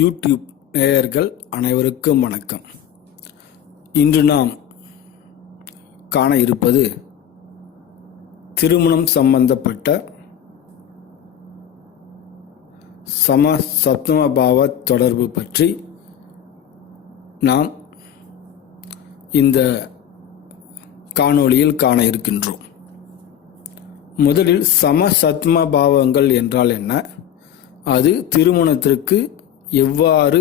YouTube நேயர்கள் அனைவருக்கும் வணக்கம். இன்று நாம் காண இருப்பது திருமணம் சம்பந்தப்பட்ட சப்தமபாவ தொடர்பு பற்றி நாம் இந்த காணொளியில் காண இருக்கின்றோம். முதலில் சப்தமபாவங்கள் என்றால் என்ன, அது திருமணத்திற்கு எவ்வாறு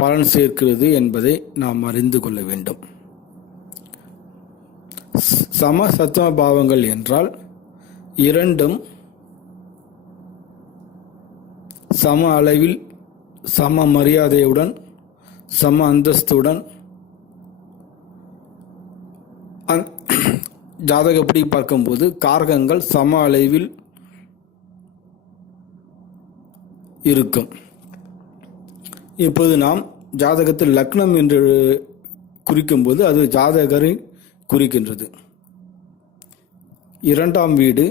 பலன் சேர்க்கிறது என்பதை நாம் அறிந்து கொள்ள வேண்டும். சப்தமபாவங்கள் என்றால் இரண்டும் சம அளவில், சம மரியாதையுடன், சம அந்தஸ்துடன் ஜாதகப்படி பார்க்கும்போது காரகங்கள் சம அளவில் இருக்கும். இப்போது நாம் ஜாதகத்தில் லக்னம் என்று குறிக்கும்போது அது ஜாதகரை குறிக்கின்றது. இரண்டாம் வீடு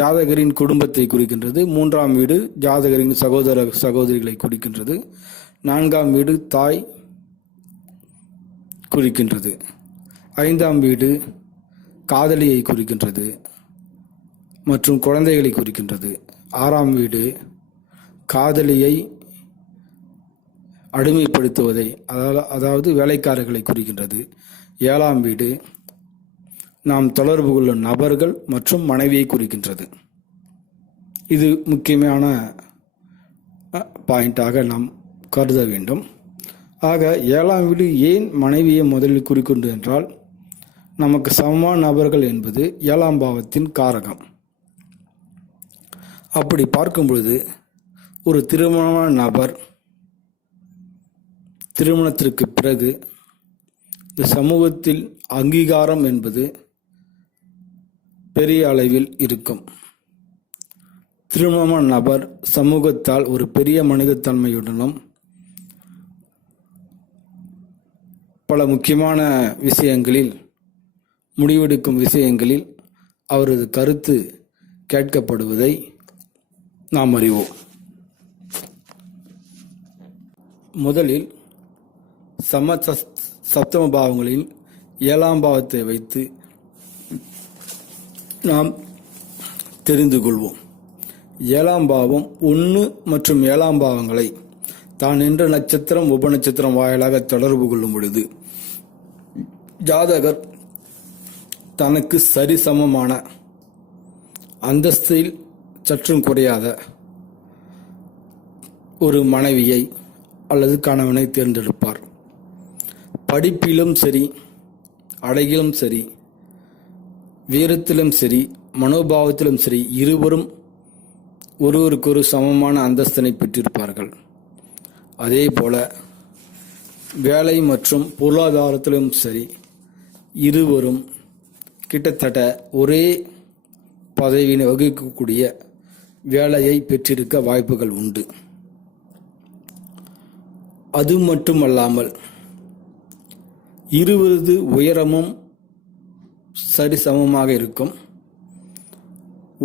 ஜாதகரின் குடும்பத்தை குறிக்கின்றது. மூன்றாம் வீடு ஜாதகரின் சகோதர சகோதரிகளை குறிக்கின்றது. நான்காம் வீடு தாய் குறிக்கின்றது. ஐந்தாம் வீடு காதலியை குறிக்கின்றது மற்றும் குழந்தைகளை குறிக்கின்றது. ஆறாம் வீடு காதலியை அடிமைப்படுத்துவதை, அதாவது வேலைக்காரர்களை குறிக்கின்றது. ஏழாம் வீடு நாம் தொடர்பு கொள்ளும் நபர்கள் மற்றும் மனைவியை குறிக்கின்றது. இது முக்கியமான பாயிண்டாக நாம் கருத வேண்டும். ஆக ஏழாம் வீடு ஏன் மனைவியை முதலில் குறிக்கின்றது என்றால், நமக்கு சமமான நபர்கள் என்பது ஏழாம் பாவத்தின் காரகம். அப்படி பார்க்கும் பொழுது ஒரு திருமணமான நபர் திருமணத்திற்கு பிறகு இந்த சமூகத்தில் அங்கீகாரம் என்பது பெரிய அளவில் இருக்கும். திருமணமான நபர் சமூகத்தால் ஒரு பெரிய மனிதத்தன்மையுடனும் பல முக்கியமான விஷயங்களில், முடிவெடுக்கும் விஷயங்களில் அவரது கருத்து கேட்கப்படுவதை நாம் அறிவோம். முதலில் சப்தம பாவங்களில் ஏழாம் பாவத்தை வைத்து நாம் தெரிந்து கொள்வோம். ஏழாம் பாவம் 1 மற்றும் 7ஆம் பாவங்களை தான் நின்ற நட்சத்திரம் உபநட்சத்திரம் வாயிலாக தொடர்பு கொள்ளும் பொழுது ஜாதகர் தனக்கு சரிசமமான அந்தஸ்தில் சற்றும் குறையாத ஒரு மனைவியை அல்லது கணவனை தேர்ந்தெடுப்பார். படிப்பிலும் சரி, அழகிலும் சரி, வீரத்திலும் சரி, மனோபாவத்திலும் சரி, இருவரும் ஒருவருக்கொரு சமமான அந்தஸ்தினை பெற்றிருப்பார்கள். அதே போல வேலை மற்றும் பொருளாதாரத்திலும் சரி, இருவரும் கிட்டத்தட்ட ஒரே பதவியினை வகிக்கக்கூடிய வேலையை பெற்றிருக்க வாய்ப்புகள் உண்டு. அது மட்டுமல்லாமல் இருவரது உயரமும் சரிசமமாக இருக்கும்.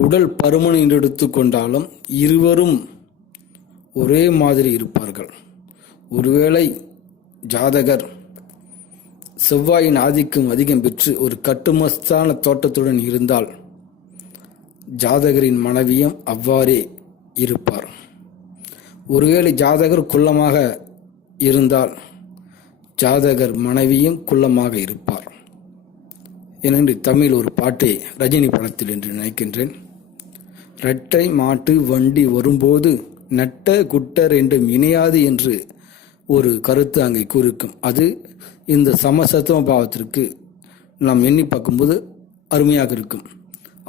உடல் பருமன் என்று எடுத்துக்கொண்டாலும் இருவரும் ஒரே மாதிரி இருப்பார்கள். ஒருவேளை ஜாதகர் செவ்வாயின் ஆதிக்கம் அதிகம் பெற்று ஒரு கட்டுமஸ்தான தோட்டத்துடன் இருந்தால் ஜாதகரின் மனைவியும் அவ்வாறே இருப்பார். ஒருவேளை ஜாதகர் குள்ளமாக இருந்தால் ஜாதகர் மனைவியும் குள்ளமாக இருப்பார். என்று தமிழ் ஒரு பாட்டை ரஜினி படத்தில் என்று நினைக்கின்றேன். இரட்டை மாட்டு வண்டி வரும்போது நட்ட குட்டர் என்றும் இணையாது என்று ஒரு கருத்து அங்கே கூறிக்கும். அது இந்த சமசத்துவ பாவத்திற்கு நாம் எண்ணி பார்க்கும்போது அருமையாக இருக்கும்.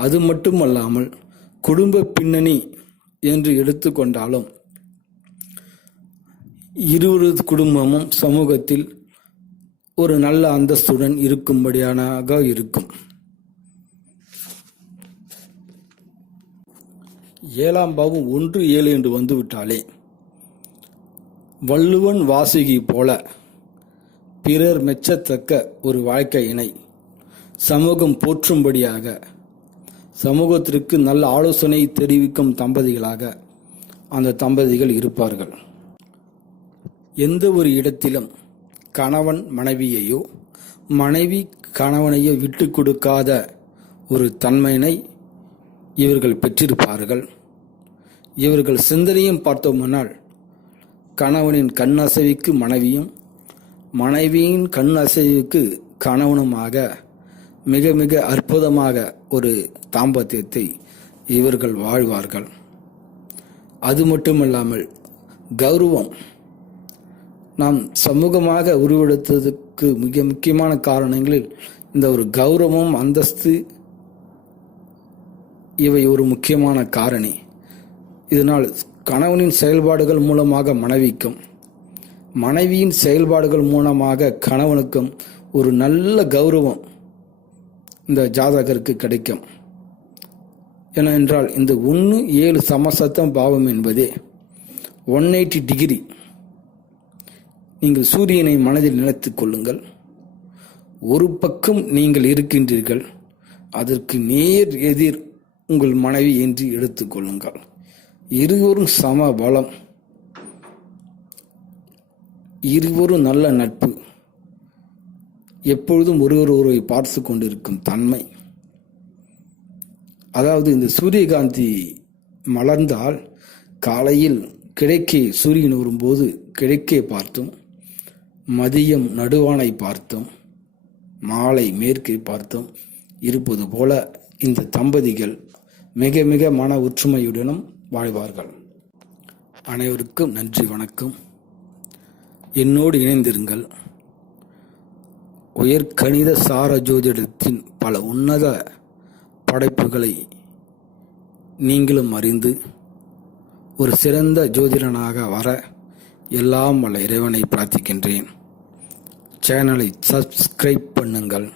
அது மட்டுமல்லாமல் குடும்ப பின்னணி என்று எடுத்துக்கொண்டாலும் இருவரது குடும்பமும் சமூகத்தில் ஒரு நல்ல அந்தஸ்துடன் இருக்கும்படியாக இருக்கும். 7ஆம் பாவம் 1, 7 என்று வந்துவிட்டாலே வள்ளுவன் வாசுகி போல பிறர் மெச்சத்தக்க ஒரு வாழ்க்கையினை சமூகம் போற்றும்படியாக சமூகத்திற்கு நல்ல ஆலோசனை தெரிவிக்கும் தம்பதிகளாக அந்த தம்பதிகள் இருப்பார்கள். எந்த ஒரு இடத்திலும் கணவன் மனைவியையோ மனைவி கணவனையோ விட்டு கொடுக்காத ஒரு தன்மையினை இவர்கள் பெற்றிருப்பார்கள். இவர்கள் சிந்தனையும் பார்த்தோம்னால் கணவனின் கண் அசைவுக்கு மனைவியும் மனைவியின் கண் அசைவுக்கு கணவனுமாக மிக மிக அற்புதமாக ஒரு தாம்பத்தியத்தை இவர்கள் வாழ்வார்கள். அது மட்டுமல்லாமல் கௌரவம், நாம் சமூகமாக உருவெடுத்ததுக்கு மிக முக்கியமான காரணங்களில் இந்த ஒரு கௌரவம், அந்தஸ்து இவை ஒரு முக்கியமான காரணி. இதனால் கணவனின் செயல்பாடுகள் மூலமாக மனைவிக்கும் மனைவியின் செயல்பாடுகள் மூலமாக கணவனுக்கும் ஒரு நல்ல கௌரவம் இந்த ஜாதகருக்கு கிடைக்கும். ஏனென்றால் இந்த 1-7 சமசப்தம் பாவம் என்பதே 180 டிகிரி. நீங்கள் சூரியனை மனதில் நினைத்துக் கொள்ளுங்கள். ஒரு பக்கம் நீங்கள் இருக்கின்றீர்கள், அதற்கு நேர் எதிர் உங்கள் மனைவி என்று எடுத்துக்கொள்ளுங்கள். இருவரும் சம பலம், இருவரும் நல்ல நட்பு, எப்பொழுதும் ஒருவரை பார்த்து கொண்டிருக்கும் தன்மை. அதாவது இந்த சூரியகாந்தி மலர்ந்தால் காலையில் கிழக்கே சூரியன் வரும்போது கிழக்கே பார்த்தும், மதியம் நடுவானை பார்த்தும், மாலை மேற்கே பார்த்தும் இருப்பது போல இந்த தம்பதிகள் மிக மிக மன ஒற்றுமையுடனும் வாழ்வார்கள். அனைவருக்கும் நன்றி, வணக்கம். என்னோடு இணைந்திருங்கள். உயர்கணித சார ஜோதிடத்தின் பல உன்னத படைப்புகளை நீங்களும் அறிந்து ஒரு சிறந்த ஜோதிடனாக வர எல்லாம் வல்ல இறைவனை பிரார்த்திக்கின்றேன். சேனலை சப்ஸ்கிரைப் பண்ணுங்கள்.